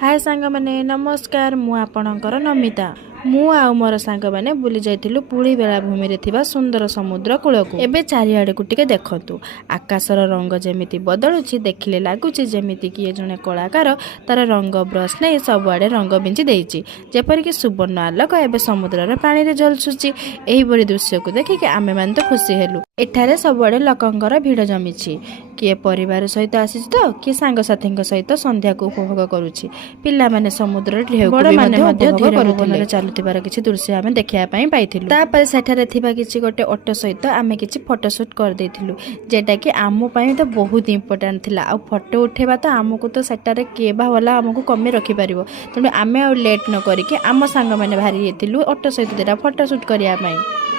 हाय सांग मैंने नमस्कार मु आपणकर नमिता मु आउ मोर सांग मैंने बुली जाइथिलु पुरी बेलाभूमि रे थिबा सुंदर समुद्र कूल को एबे चारिआडे को टिके देखंतु आकाशर रंग जेमिति बदलुछि देखिले लागुछि जेमिति कि जने कलाकार तार रंग ब्रश नै सबआडे रंग बिंची देइछि जेपरि कि सुवर्ण आलोक एबे समुद्र रे पानी रे जलसुछि एही बड़ी दृश्य को देखि कि आमे मान तो खुशी हेलु एठारे सबआडे लोकंकर भीड़ जमिछि किए परिवार सहित आसी तो किए सांग साथी सहित संध्या को उपभोग करुछि पिला माने समुद्र ढेउ बड़ माने मध्य धीरे पवनरे चालुथिबार किछि दृश्य आमे देखिया पई पाइथिलु तापर सेठारे थिबा किछि गोटे ऑटो सहित आमे किछि फोटो शूट कर देथिलु जेटा कि आमो पई तो बहुत इंपोर्टेंट थिला आ फोटो उठेबा तो आमको तो सेटारे केबा वाला आमको कमे रखि परिबो तने आमे आ लेट न करिके आम सांग माने भारी हेतिलु ऑटो सहित देरा फोटो शूट करिया पई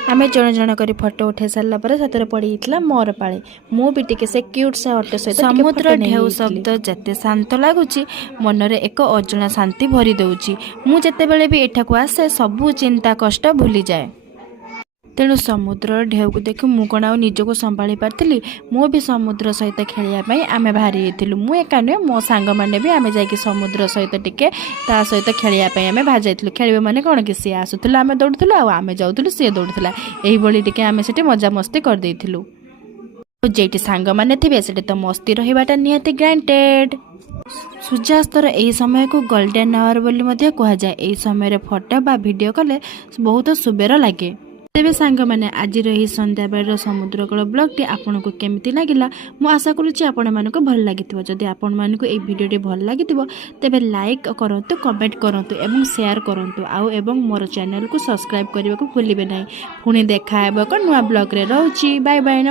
आमे जण जण करी फोटो उठे सारला पर सतरे पड़ीला मोर पाळे मु भी टिके से क्यूट से ऑटो सहित समुद्र ढेउ शब्द जते शांत लागुची मनरे एक अजणा शांति भरी दउची मु जते बेले भी एठा को आसे सबु चिंता कष्ट भूली जाए तेणु समुद्र ढेउ को देखि मु कण निजको संभाली पारथिली मु भी समुद्र सहित खेलिया पई आमे भारी हेतिलु मु एका नुहे मो सांग माने भी आमे जाइके समुद्र सहित टिके ता सहित खेलिया पई आमे भाजाइथिलु खेलिबे माने कोन कि सी आसुथला आमे दौड़थला आ आमे जाउथलु सी दौड़थला एही बळी टिके आमे सेठी मजा मस्ती कर देइथिलु जेठी सांग माने थिबे सेठी तो मस्ती रहिबाटा निहाती ग्रांटेड सूर्यास्तर एही समय को गोल्डन आवर बोली मध्ये कहा जाय एही समय रे फोटो बा वीडियो कले बहुत सुबेर लागे तेबे सांग माने आज रही संध्या बेर समुद्र कूल ब्लॉग टी आपन को केमिति लागिला मु आशा करूची आपन मानको भल लागिथिबो जदि आपन मानको ए वीडियो टी भल लागिथिबो तेबे लाइक करंतु कमेंट करंतु एवं शेयर करंतु आउ एवं मोर चैनल को सब्सक्राइब करबा को भूलिबे नै पुनी देखा हेबो को नुवा ब्लॉग रे रहउची बाय बाय।